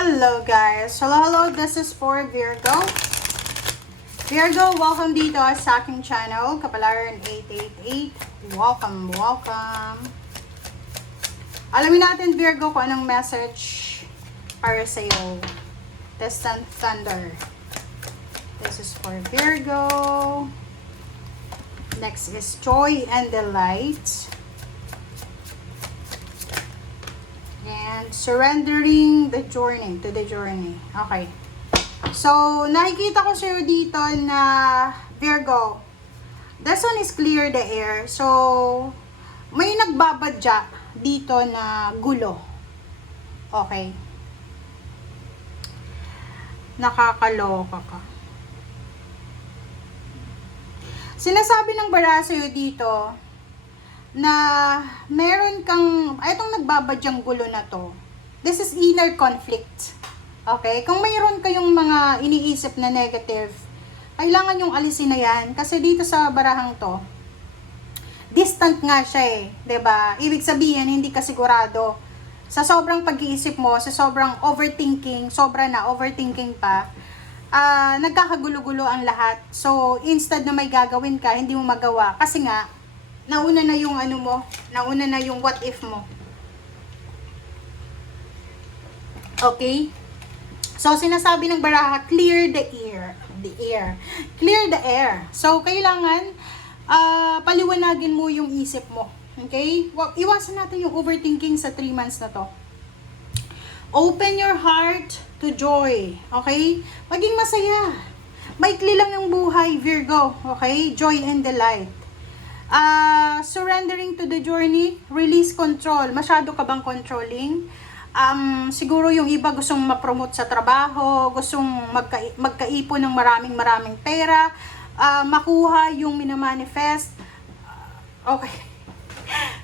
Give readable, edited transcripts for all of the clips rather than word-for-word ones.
Hello guys! Hello, this is for Virgo. Virgo, welcome dito sa aking channel, Kapalaran 888. Welcome. Alamin natin Virgo kung anong message para sa iyo. Distant Thunder. This is for Virgo. Next is Joy and Delight. And surrendering the journey, to the journey. Okay. So, nakikita ko sa'yo dito na Virgo, this one is clear the air. So, may nagbabadya dito na gulo. Okay. Nakakaloka ka. Sinasabi ng bara sa'yo dito na meron kang, itong nagbabadyang gulo na to, this is inner conflict. Okay? Kung mayroon kayong mga iniisip na negative, kailangan yung alisin na yan. Kasi dito sa barahang to, distant nga siya eh. 'Di ba? Ibig sabihin, hindi ka sigurado. Sa sobrang pag-iisip mo, sa sobrang overthinking, overthinking pa, nagkakagulo-gulo ang lahat. So, instead na may gagawin ka, hindi mo magawa. Kasi nga, nauna na yung ano mo, nauna na yung what if mo. Okay? So, sinasabi ng baraha, clear the air. Clear the air. So, kailangan paliwanagin mo yung isip mo. Okay? Iwasan natin yung overthinking sa 3 months na to. Open your heart to joy. Okay? Maging masaya. Maikli lang yung buhay, Virgo. Okay? Joy and delight. Surrendering to the journey, release control. Masyado ka bang controlling? Siguro yung iba gustong ma-promote sa trabaho, gustong magkaipon ng maraming pera, makuha yung minamanifest. Okay.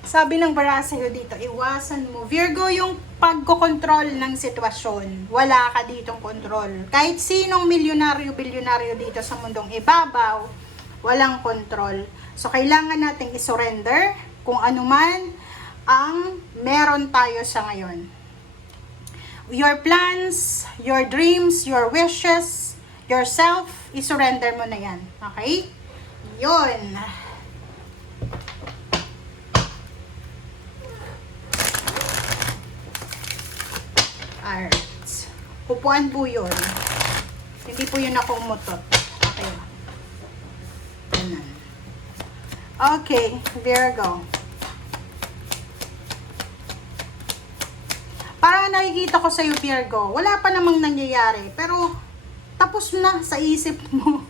Sabi ng bara sa'yo dito, iwasan mo. Virgo, yung pagkokontrol ng sitwasyon. Wala ka ditong control. Kahit sinong milyonaryo, bilyonaryo dito sa mundong ibabaw, walang control. So, kailangan nating isurrender kung ano man ang meron tayo sa ngayon. Your plans, your dreams, your wishes, yourself, isurrender mo na yan. Okay? Yun. Alright. Upuan po yun. Hindi po yun akong mutot. Okay. Ganun. Okay, Virgo. Parang nakikita ko sa'yo, Virgo, wala pa namang nangyayari, pero tapos na sa isip mo.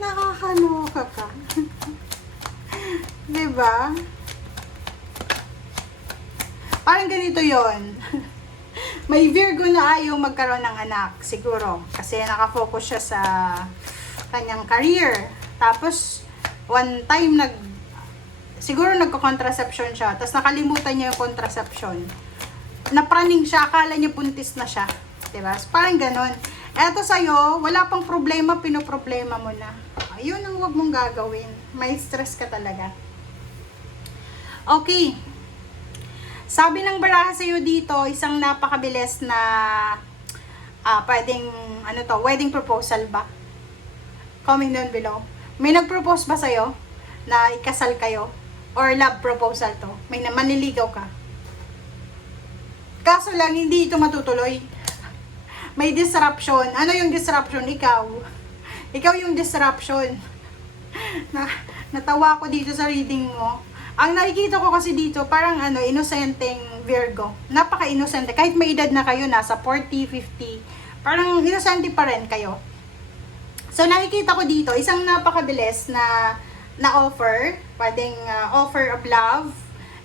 Nakakaloka ka. Diba? Parang ganito yon. May Virgo na ayaw magkaroon ng anak, siguro. Kasi nakafocus siya sa kanyang career. Tapos, one time siguro nagko-contraception siya, tapos nakalimutan niya yung contraception. Napraning siya, akala niya buntis na siya. Diba? So, parang ganon. Eto sa'yo, wala pang problema, pinoproblema mo na. Ayun ang huwag mong gagawin. May stress ka talaga. Okay. Sabi ng baraha sa'yo dito, isang napakabilis na pwedeng, wedding proposal ba? Comment down below. May nag-propose ba sa'yo na ikasal kayo? Or love proposal to? May manliligaw ka? Kaso lang, hindi ito matutuloy. May disruption. Ano yung disruption? Ikaw. Ikaw yung disruption. Natawa ko dito sa reading mo. Ang nakikita ko kasi dito, parang inosenteng Virgo. Napaka-inosente. Kahit may edad na kayo, nasa 40, 50, parang inosente pa rin kayo. So, nakikita ko dito, isang napakabilis na offer, pwedeng offer of love,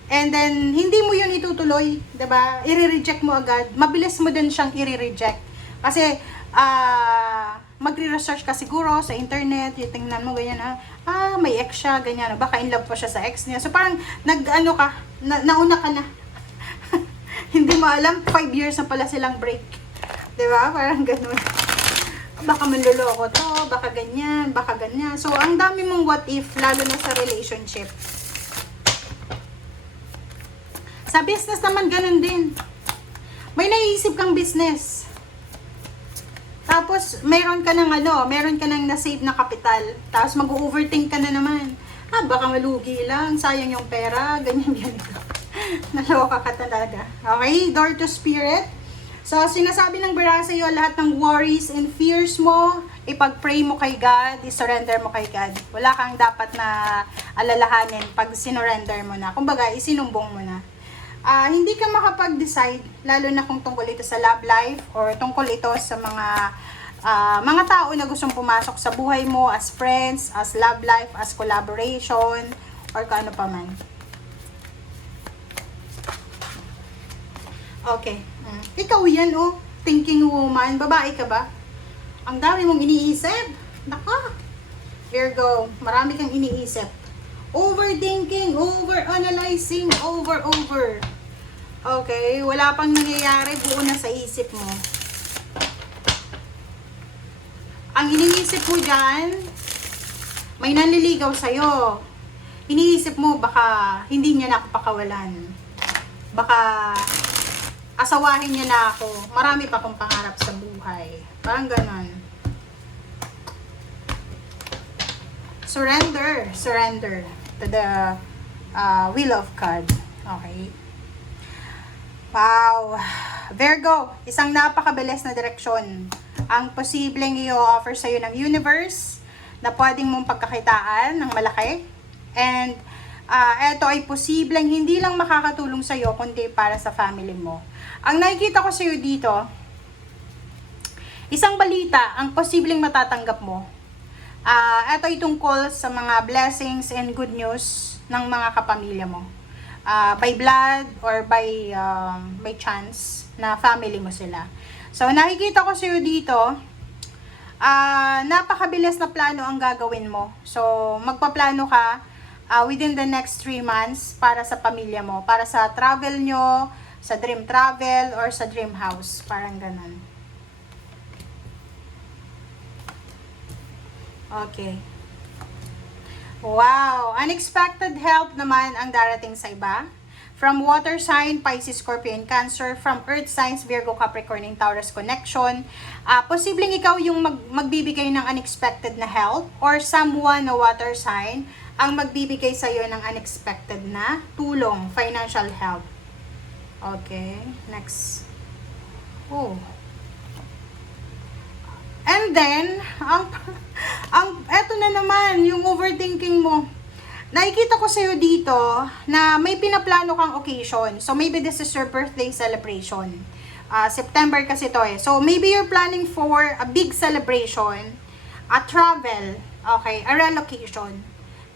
and then, hindi mo yun itutuloy, diba? I-reject mo agad. Mabilis mo din siyang i-reject. Kasi, magre-research ka siguro sa internet, tingnan mo ganyan, may ex siya, ganyan, baka in love pa siya sa ex niya. So, parang, nauna ka na. Hindi mo alam, 5 years na pala silang break. Diba? Parang ganun. Baka manloloko to, baka ganyan. So, ang dami mong what if, lalo na sa relationship. Sa business naman, ganun din. May naiisip kang business. Tapos, meron ka ng na-save na kapital. Tapos, mag-overthink ka na naman. Baka malugi lang, sayang yung pera, ganyan. Naloka ka talaga. Okay, door to spirit. So, sinasabi ng Bira sa'yo, lahat ng worries and fears mo, ipag-pray mo kay God, i-surrender mo kay God. Wala kang dapat na alalahanin pag sinurrender mo na. Kumbaga, isinumbong mo na. Hindi ka makapag-decide, lalo na kung tungkol ito sa love life or tungkol ito sa mga tao na gustong pumasok sa buhay mo as friends, as love life, as collaboration, or kaano pa man. Okay. Ikaw yan, thinking woman. Babae ka ba? Ang dami mong iniisip. Naka. Virgo, marami kang iniisip. Overthinking, overanalyzing, over. Okay, wala pang nangyayari, buo na sa isip mo. Ang iniisip mo dyan, may nanliligaw sa'yo. Iniisip mo, baka hindi niya na ako pakawalan. Baka asawahin niya na ako. Marami pa akong pangarap sa buhay. Parang ganon. Surrender to the will of God. Okay. Wow. Virgo, isang napakabilis na direksyon ang posibleng i-offer sa'yo ng universe na pwedeng mong pagkakitaan ng malaki. And ito ay posibleng hindi lang makakatulong sa'yo, kundi para sa family mo. Ang nakikita ko sa'yo dito, isang balita ang posibleng matatanggap mo. Ito ay tungkol sa mga blessings and good news ng mga kapamilya mo. By blood or by chance na family mo sila. So, nakikita ko sa'yo dito, napakabilis na plano ang gagawin mo. So, magpaplano ka within the next 3 months para sa pamilya mo, para sa travel nyo, sa dream travel, or sa dream house. Parang ganun. Okay. Wow! Unexpected help naman ang darating sa iba. From water sign, Pisces, Scorpio, and Cancer. From earth signs, Virgo, Capricorn, and Taurus connection. Posibleng ikaw yung magbibigay ng unexpected na help, or someone na water sign ang magbibigay sa'yo ng unexpected na tulong, financial help. Okay, next. And then, eto na naman, yung overthinking mo. Nakikita ko sa'yo dito na may pinaplano kang occasion. So, maybe this is your birthday celebration. September kasi to eh. So, maybe you're planning for a big celebration, a travel, okay, a relocation.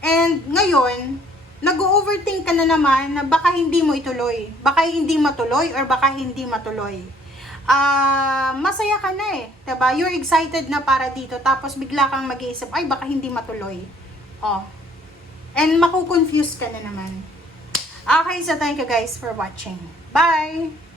And ngayon, nag-overthink ka na naman na baka hindi mo ituloy. Baka hindi matuloy or baka hindi matuloy. Masaya ka na eh. Diba? You're excited na para dito. Tapos bigla kang mag-iisip, ay baka hindi matuloy. And makukonfuse ka na naman. Okay, so thank you guys for watching. Bye!